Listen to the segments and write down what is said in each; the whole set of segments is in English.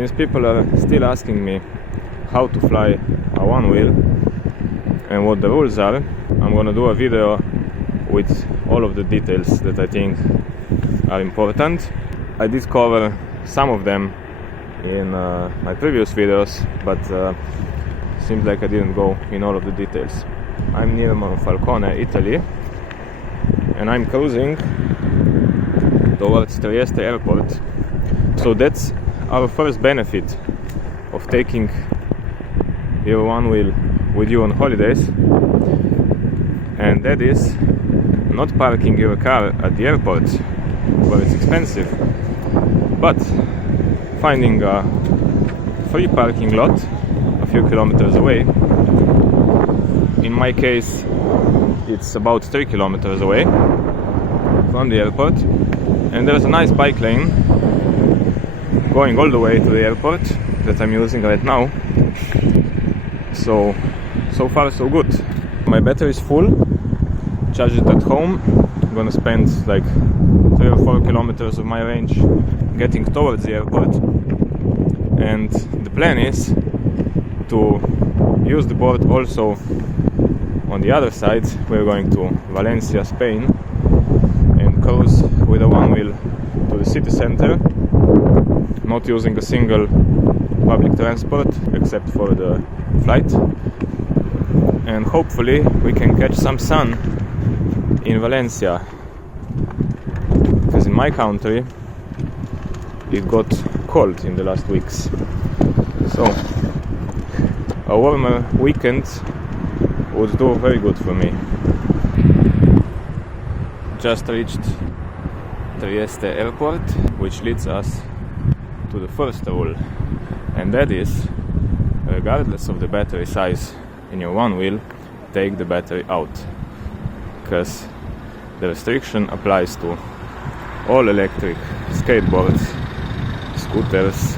Since people are still asking me how to fly a Onewheel and what the rules are, I'm gonna do a video with all of the details that I think are important. I did cover some of them in my previous videos, but seems like I didn't go in all of the details. I'm near Monfalcone, Italy, and I'm cruising towards Trieste airport. So that's our first benefit of taking your Onewheel with you on holidays, and that is not parking your car at the airport where it's expensive, but finding a free parking lot a few kilometers away. In my case, it's about 3 kilometers away from the airport, and there's a nice bike lane going all the way to the airport that I'm using right now. So far so good. My battery is full, charge it at home. I'm gonna spend like 3 or 4 kilometers of my range getting towards the airport, and the plan is to use the board also on the other side. We're going to Valencia, Spain, and cruise with a Onewheel to the city center, not using a single public transport except for the flight, and hopefully we can catch some sun in Valencia, because in my country it got cold in the last weeks. So a warmer weekend would do very good for me. Just reached Trieste airport, which leads us to the first rule, and that is, regardless of the battery size in your Onewheel, take the battery out, because the restriction applies to all electric skateboards, scooters,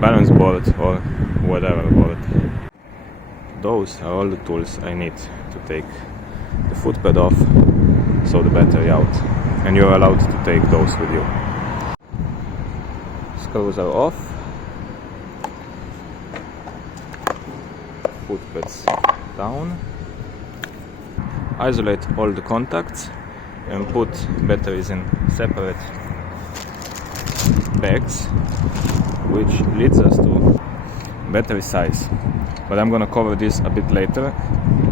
balance board, or whatever board. Those are all the tools I need to take the footpad off, so the battery out, and you're allowed to take those with you. Screws are off, footpads down. Isolate all the contacts and put batteries in separate bags, which leads us to battery size. But I'm gonna cover this a bit later,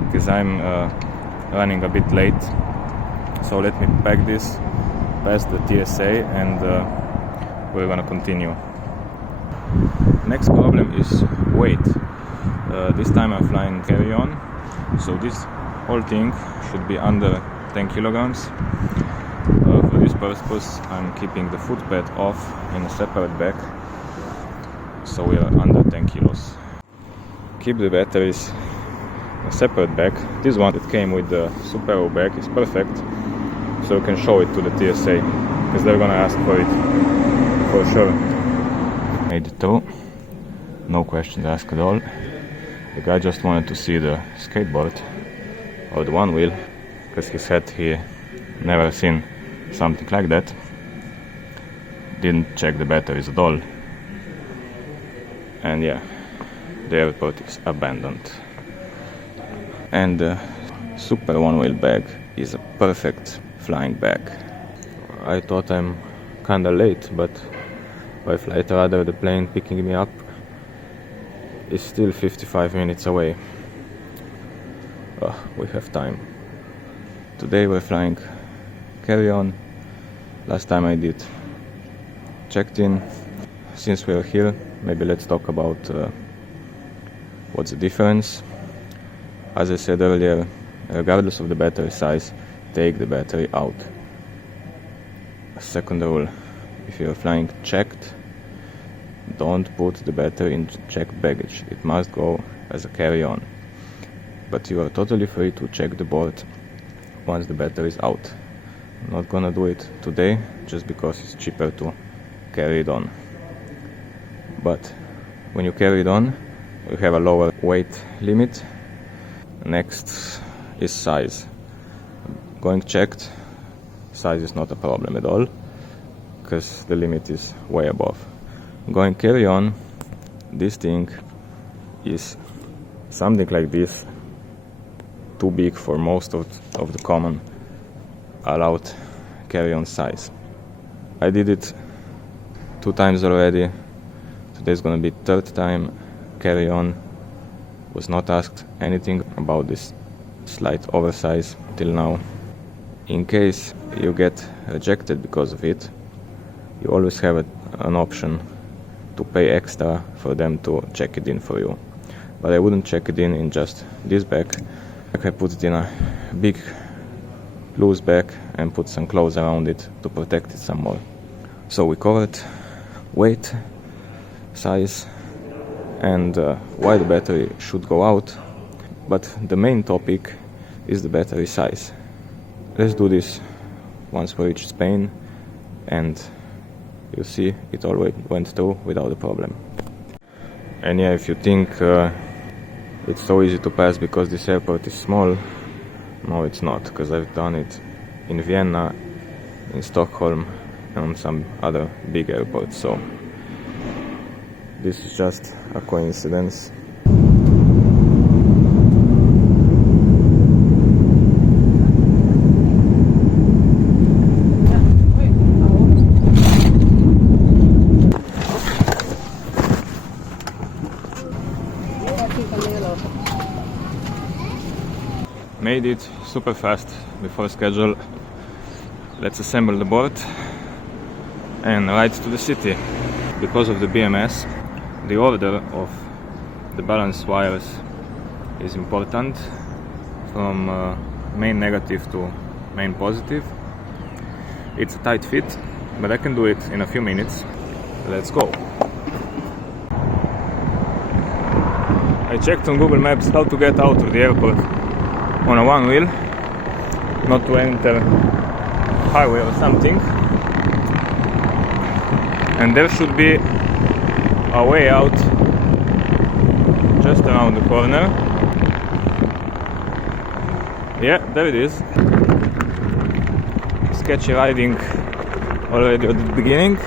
because I'm running a bit late. So let me pack this past the TSA, and we're gonna continue. Next problem is weight. This time I'm flying carry-on, so this whole thing should be under 10 kilograms. For this purpose I'm keeping the footpad off in a separate bag, so we are under 10 kilos. Keep the batteries in a separate bag. This one that came with the Super bag is perfect, so you can show it to the TSA, because they're gonna ask for it for sure. Made it through, no questions asked at all. The guy just wanted to see the skateboard or the Onewheel, because he said he never seen something like that. Didn't check the batteries at all, and yeah, the airport is abandoned. And the Super Onewheel bag is a perfect flying bag. I thought I'm kinda late, but by flight radar the plane picking me up is still 55 minutes away. We have time. Today we're flying carry-on. Last time I did checked in. Since we're here, maybe let's talk about what's the difference. As I said earlier, regardless of the battery size, take the battery out. Second rule, if you're flying checked, don't put the battery in checked baggage. It must go as a carry-on. But you are totally free to check the board once the battery is out. I'm not gonna do it today, just because it's cheaper to carry it on. But when you carry it on, you have a lower weight limit. Next is size. Going checked, size is not a problem at all, because the limit is way above. going carry on, this thing is something like this, too big for most of the common allowed carry-on size. I did it 2 times already. Today's gonna be 3rd time carry-on. Was not asked anything about this slight oversize till now. In case you get rejected because of it, you always have an option to pay extra for them to check it in for you. But I wouldn't check it in just this bag. I put it in a big loose bag and put some clothes around it to protect it some more. So we covered weight, size, and why the battery should go out. But the main topic is the battery size. Let's do this once we reach Spain, and you see it all went through without a problem. And yeah, if you think it's so easy to pass because this airport is small, no, it's not, because I've done it in Vienna, in Stockholm, and on some other big airports, so this is just a coincidence. Made it super fast before schedule. Let's assemble the board and ride to the city. Because of the BMS, the order of the balance wires is important, from main negative to main positive. It's a tight fit, but I can do it in a few minutes. Let's go. I checked on Google Maps how to get out of the airport on a one wheel, not to enter highway or something, and there should be a way out just around the corner. Yeah, there it is. Sketchy riding already at the beginning.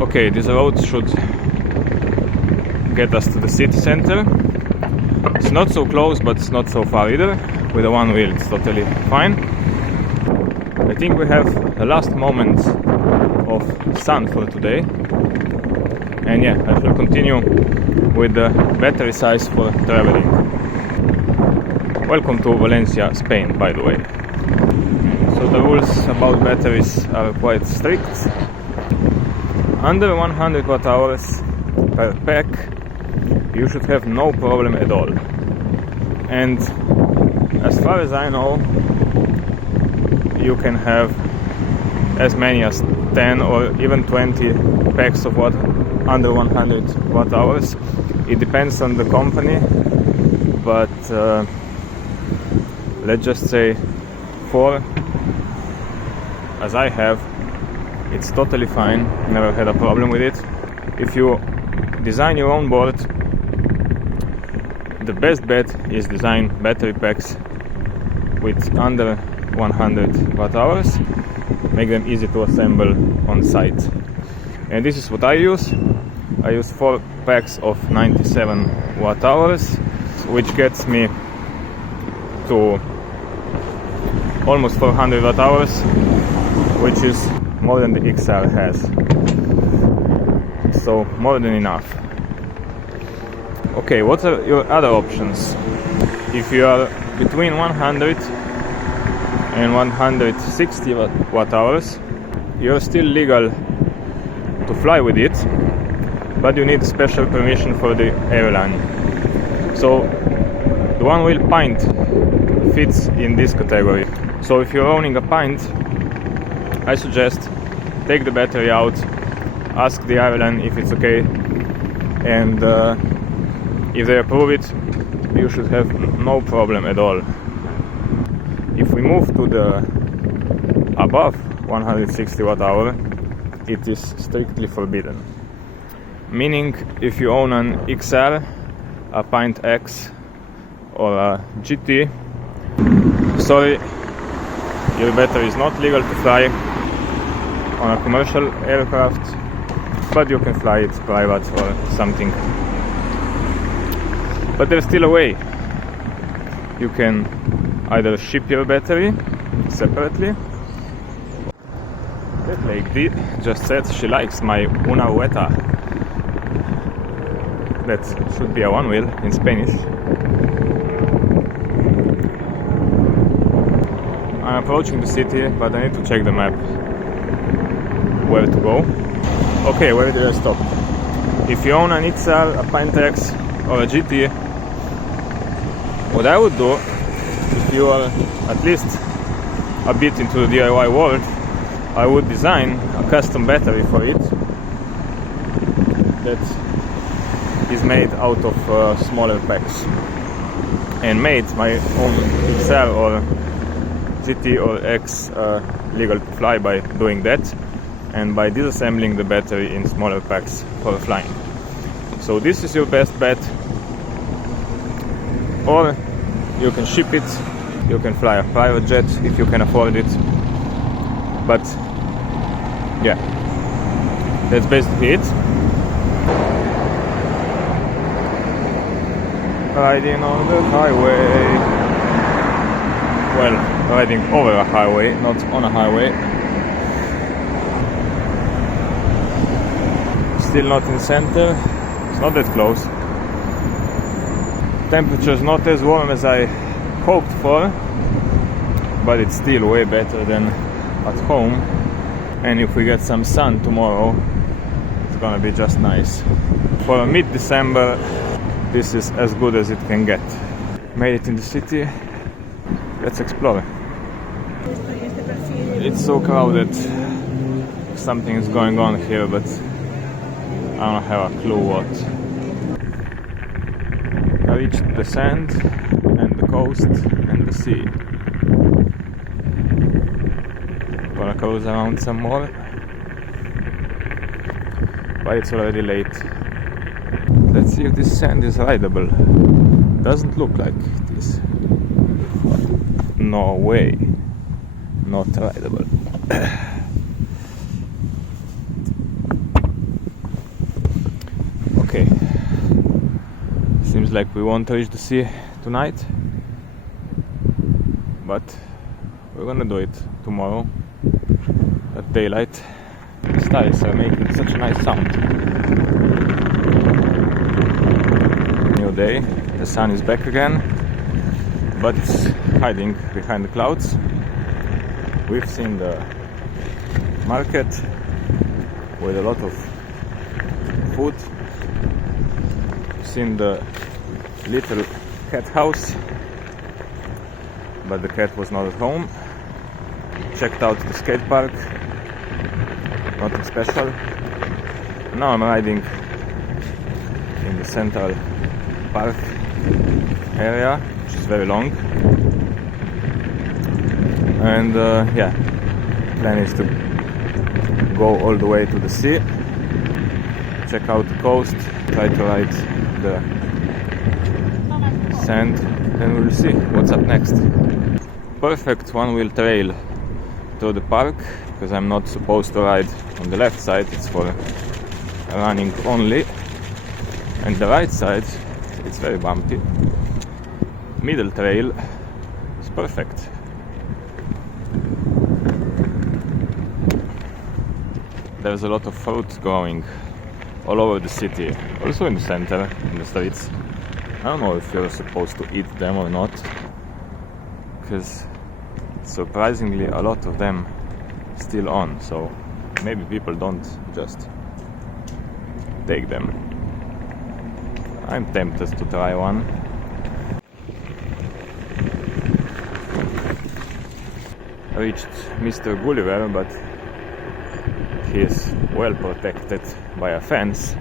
Okay, this road should get us to the city center. It's not so close, but it's not so far either. With a one wheel, it's totally fine. I think we have the last moment of sun for today. And yeah, I shall continue with the battery size for traveling. Welcome to Valencia, Spain, by the way. So the rules about batteries are quite strict. Under 100 watt-hours per pack, you should have no problem at all. And as far as I know, you can have as many as 10 or even 20 packs of water under 100 watt-hours. It depends on the company, but let's just say 4, as I have. It's totally fine, never had a problem with it. If you design your own board, the best bet is design battery packs with under 100 watt-hours. Make them easy to assemble on site. And this is what I use. I use 4 packs of 97 watt-hours, which gets me to almost 400 watt-hours, which is more than the XR has. So more than enough. Okay, what are your other options? If you are between 100 and 160 watt-hours, you're still legal to fly with it, but you need special permission for the airline. So the one-wheel Pint fits in this category. So if you're owning a Pint, I suggest take the battery out, ask the airline if it's okay, and if they approve it, you should have no problem at all. If we move to the above 160 watt-hour, it is strictly forbidden. Meaning, if you own an XR, a Pint X, or a GT, sorry, your battery is not legal to fly on a commercial aircraft. but you can fly it private or something. But there's still a way. You can either ship your battery separately. That lady just said she likes my una rueda. That should be a one wheel in Spanish. I'm approaching the city, but I need to check the map where to go. Okay, where did I stop? If you own an Itzal, a Pint or a GT, what I would do, if you are at least a bit into the DIY world, I would design a custom battery for it that is made out of smaller packs, and made my own XL or GT or X legal to fly by doing that, and by disassembling the battery in smaller packs for flying. So this is your best bet. Or you can ship it, you can fly a private jet if you can afford it. But yeah, that's basically it. Riding on the highway. Well, riding over a highway, not on a highway. Still not in center, it's not that close. Temperature's not as warm as I hoped for, but it's still way better than at home. And if we get some sun tomorrow, it's gonna be just nice. For mid-December, this is as good as it can get. Made it in the city. Let's explore. It's so crowded. Something is going on here, but I don't have a clue what. I reached the sand and the coast and the sea. Gonna cruise around some more, but it's already late. Let's see if this sand is rideable. Doesn't look like it is. No way. Not rideable. Okay. Seems like we won't reach the sea tonight, but we're gonna do it tomorrow at daylight. These tires are making such a nice sound. New day, the sun is back again, but it's hiding behind the clouds. We've seen the market with a lot of food. We've seen the little cat house, but the cat was not at home. Checked out the skate park, nothing special. Now I'm riding in the central park area, which is very long. And yeah, plan is to go all the way to the sea, check out the coast, try to ride the sand, and we'll see what's up next. Perfect one-wheel trail through the park, because I'm not supposed to ride on the left side, it's for running only, and the right side, it's very bumpy. Middle trail is perfect. There's a lot of fruit growing all over the city, also in the center, in the streets. I don't know if you're supposed to eat them or not, because surprisingly a lot of them still on, so maybe people don't just take them. I'm tempted to try one. I reached Mr. Gulliver, but he is well protected by a fence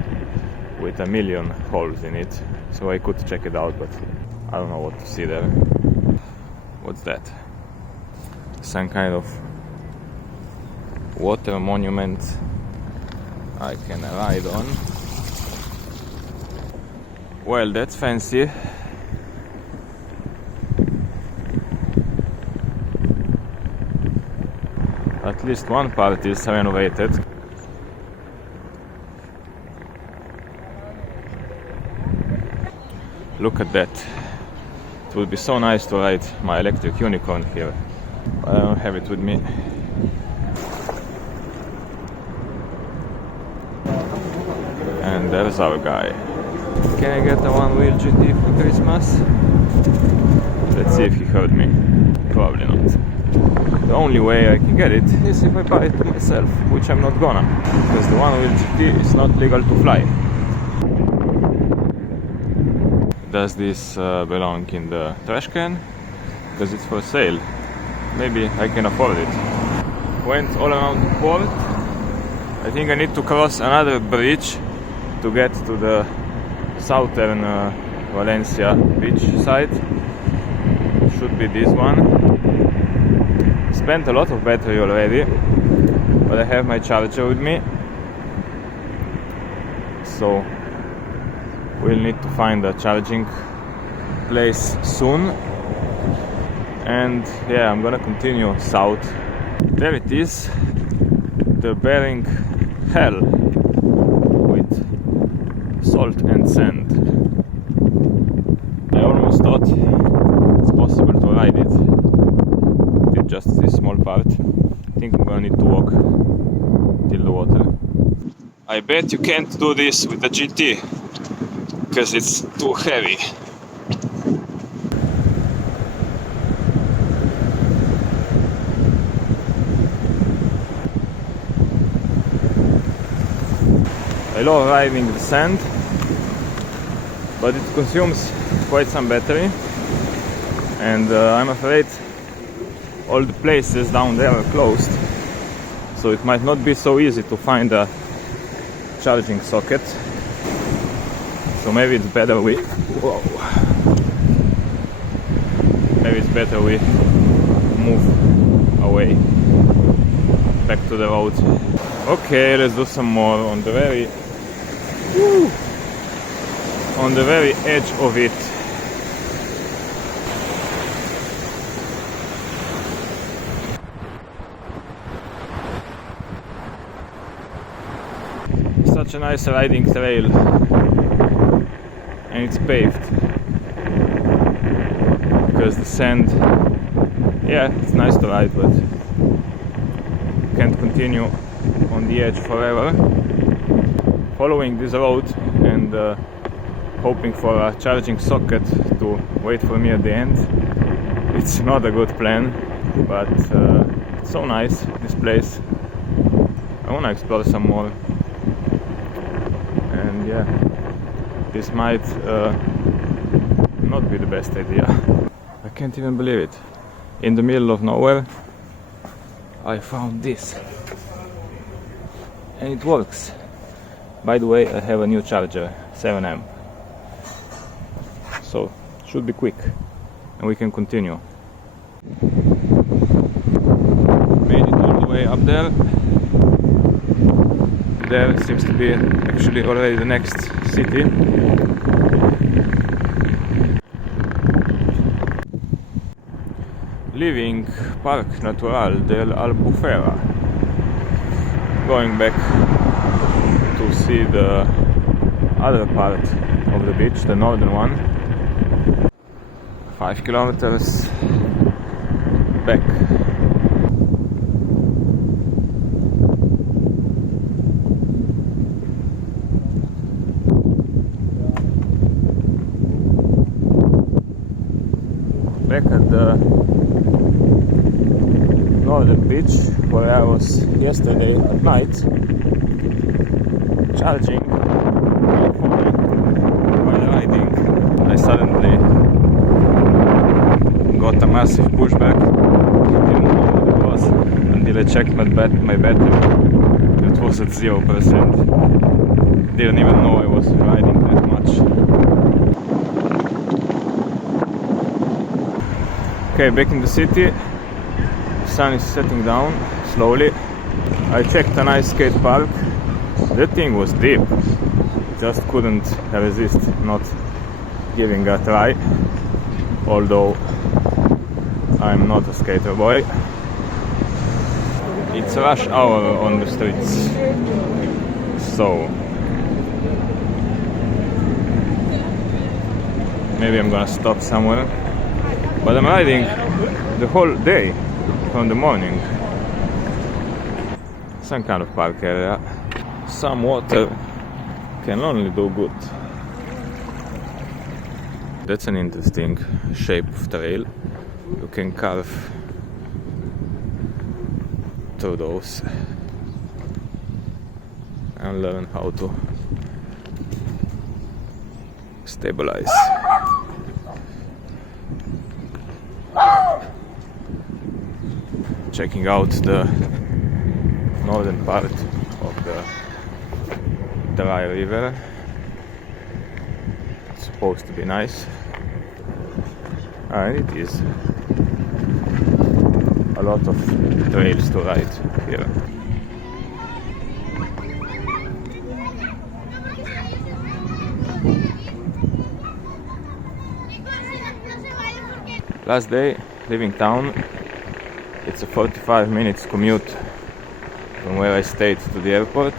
with a million holes in it, so I could check it out, but I don't know what to see there. What's that? Some kind of water monument I can ride on. Well, that's fancy. At least one part is renovated. Look at that. It would be so nice to ride my electric unicorn here. But I don't have it with me. And there's our guy. Can I get a Onewheel GT for Christmas? Let's see if he heard me. Probably not. The only way I can get it is if I buy it myself, which I'm not gonna, because the Onewheel GT is not legal to fly. Does this belong in the trash can? Because it's for sale. Maybe I can afford it. Went all around the port. I think I need to cross another bridge to get to the southern Valencia beach side. Should be this one. Spent a lot of battery already, but I have my charger with me, so we'll need to find a charging place soon. And yeah, I'm gonna continue south. There it is, the bearing hell with salt and sand. I almost thought it's possible to ride it. Did just this small part. I think I'm gonna need to walk till the water. I bet you can't do this with the GT because it's too heavy. I love riding the sand, but it consumes quite some battery, and I'm afraid all the places down there are closed, so it might not be so easy to find a charging socket. So maybe it's better we move away back to the road. Okay, let's do some more on the very edge of it. Such a nice riding trail, and it's paved because the sand, yeah, it's nice to ride, but can't continue on the edge forever. Following this road and hoping for a charging socket to wait for me at the end, it's not a good plan, but it's so nice, this place. I want to explore some more. And yeah, this might not be the best idea. I can't even believe it. In the middle of nowhere, I found this. And it works. By the way, I have a new charger, 7 amp. So, should be quick. And we can continue. Made it all the way up there. There seems to be actually already the next city. Leaving Park Natural del Albufera, going back to see the other part of the beach, the northern one. 5 kilometers back. Back at the northern beach where I was yesterday at night, charging my phone while riding. I suddenly got a massive pushback. Didn't know what it was until I checked my battery. It was at 0%. Didn't even know I was riding that much. Okay, back in the city. The sun is setting down slowly. I checked an ice skate park. That thing was deep. Just couldn't resist not giving a try. Although I'm not a skater boy. It's rush hour on the streets. So maybe I'm gonna stop somewhere. But I'm riding the whole day from the morning. Some kind of park area. Some water can only do good. That's an interesting shape of trail. You can carve through those and learn how to stabilize. Checking out the northern part of the dry river. It's supposed to be nice, and it is. A lot of trails to ride here. Last day leaving town. It's a 45 minutes commute from where I stayed to the airport.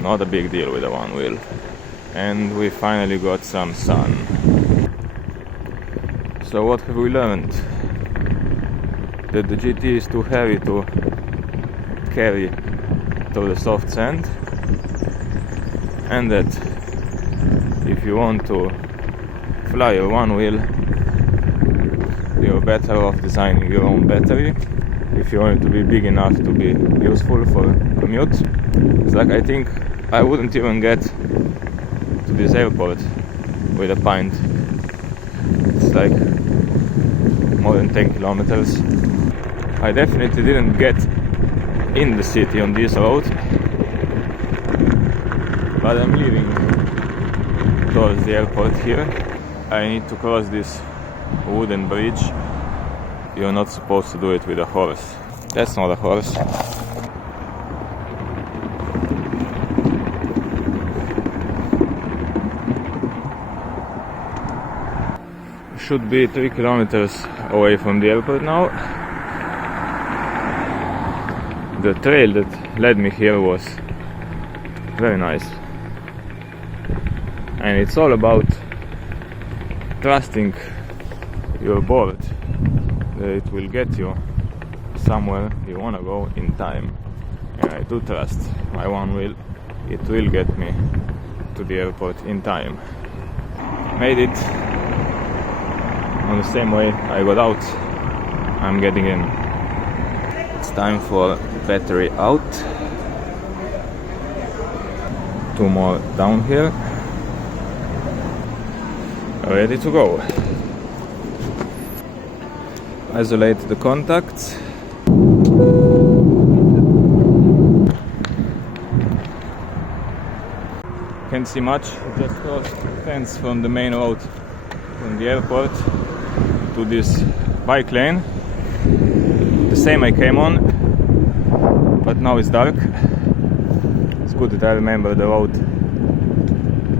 Not a big deal with a Onewheel. And we finally got some sun. So what have we learned? That the GT is too heavy to carry through the soft sand, and that if you want to fly your Onewheel, you're better off designing your own battery if you want it to be big enough to be useful for commute. It's like, I think I wouldn't even get to this airport with a Pint. It's like more than 10 kilometers. I definitely didn't get in the city on this road, but I'm leaving towards the airport here. I need to cross this wooden bridge. You're not supposed to do it with a horse. That's not a horse. Should be 3 kilometers away from the airport now. The trail that led me here was very nice, and it's all about trusting your board that it will get you somewhere you want to go in time. And I do trust my Onewheel, it will get me to the airport in time. Made it on the same way I got out. I'm getting in. It's time for battery out. 2 more down here. Ready to go. Isolate the contacts. Can't see much. Just crossed the fence from the main road from the airport to this bike lane. The same I came on, but now it's dark. It's good that I remember the road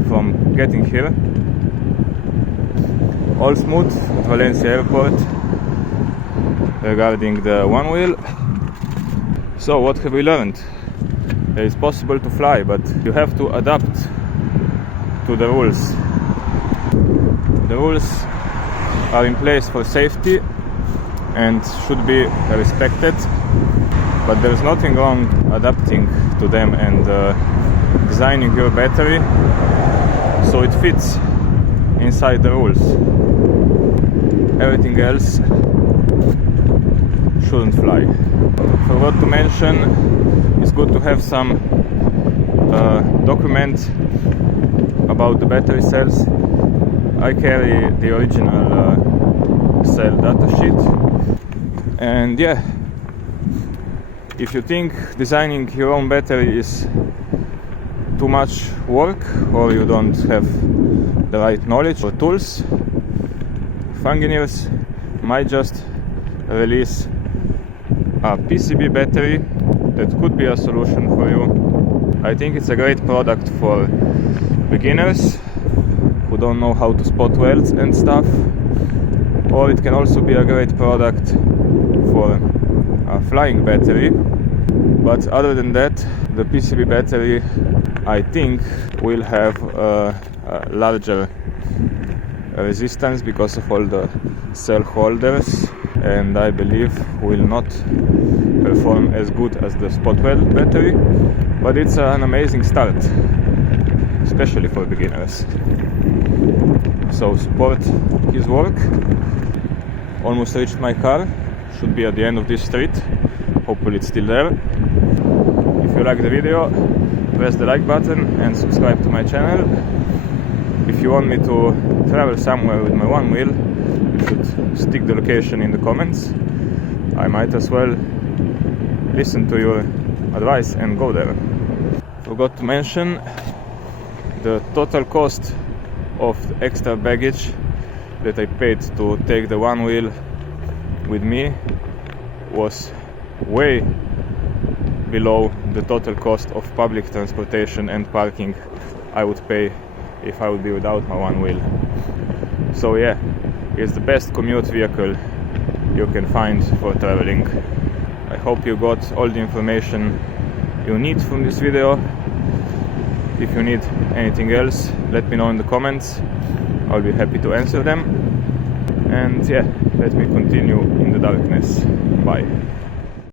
from getting here. All smooth at Valencia airport regarding the Onewheel. So what have we learned? It's possible to fly, but you have to adapt to the rules. The rules are in place for safety and should be respected, but there's nothing wrong adapting to them and designing your battery so it fits inside the rules. Everything else shouldn't fly. Forgot to mention, it's good to have some document about the battery cells. I carry the original cell data sheet. And yeah, if you think designing your own battery is too much work, or you don't have the right knowledge or tools, Fungineers might just release a PCB battery that could be a solution for you. I think it's a great product for beginners who don't know how to spot welds and stuff, or it can also be a great product for a flying battery. But other than that, the PCB battery, I think, will have a larger resistance because of all the cell holders, and I believe will not perform as good as the Spotwell battery, but it's an amazing start, especially for beginners. So support his work. Almost reached my car, should be at the end of this street, hopefully it's still there. If you like the video, press the like button and subscribe to my channel. If you want me to travel somewhere with my Onewheel, you should stick the location in the comments. I might as well listen to your advice and go there. Forgot to mention, the total cost of the extra baggage that I paid to take the Onewheel with me was way below the total cost of public transportation and parking I would pay if I would be without my Onewheel. So yeah, it's the best commute vehicle you can find for traveling. I hope you got all the information you need from this video. If you need anything else, let me know in the comments. I'll be happy to answer them. And yeah, let me continue in the darkness. Bye.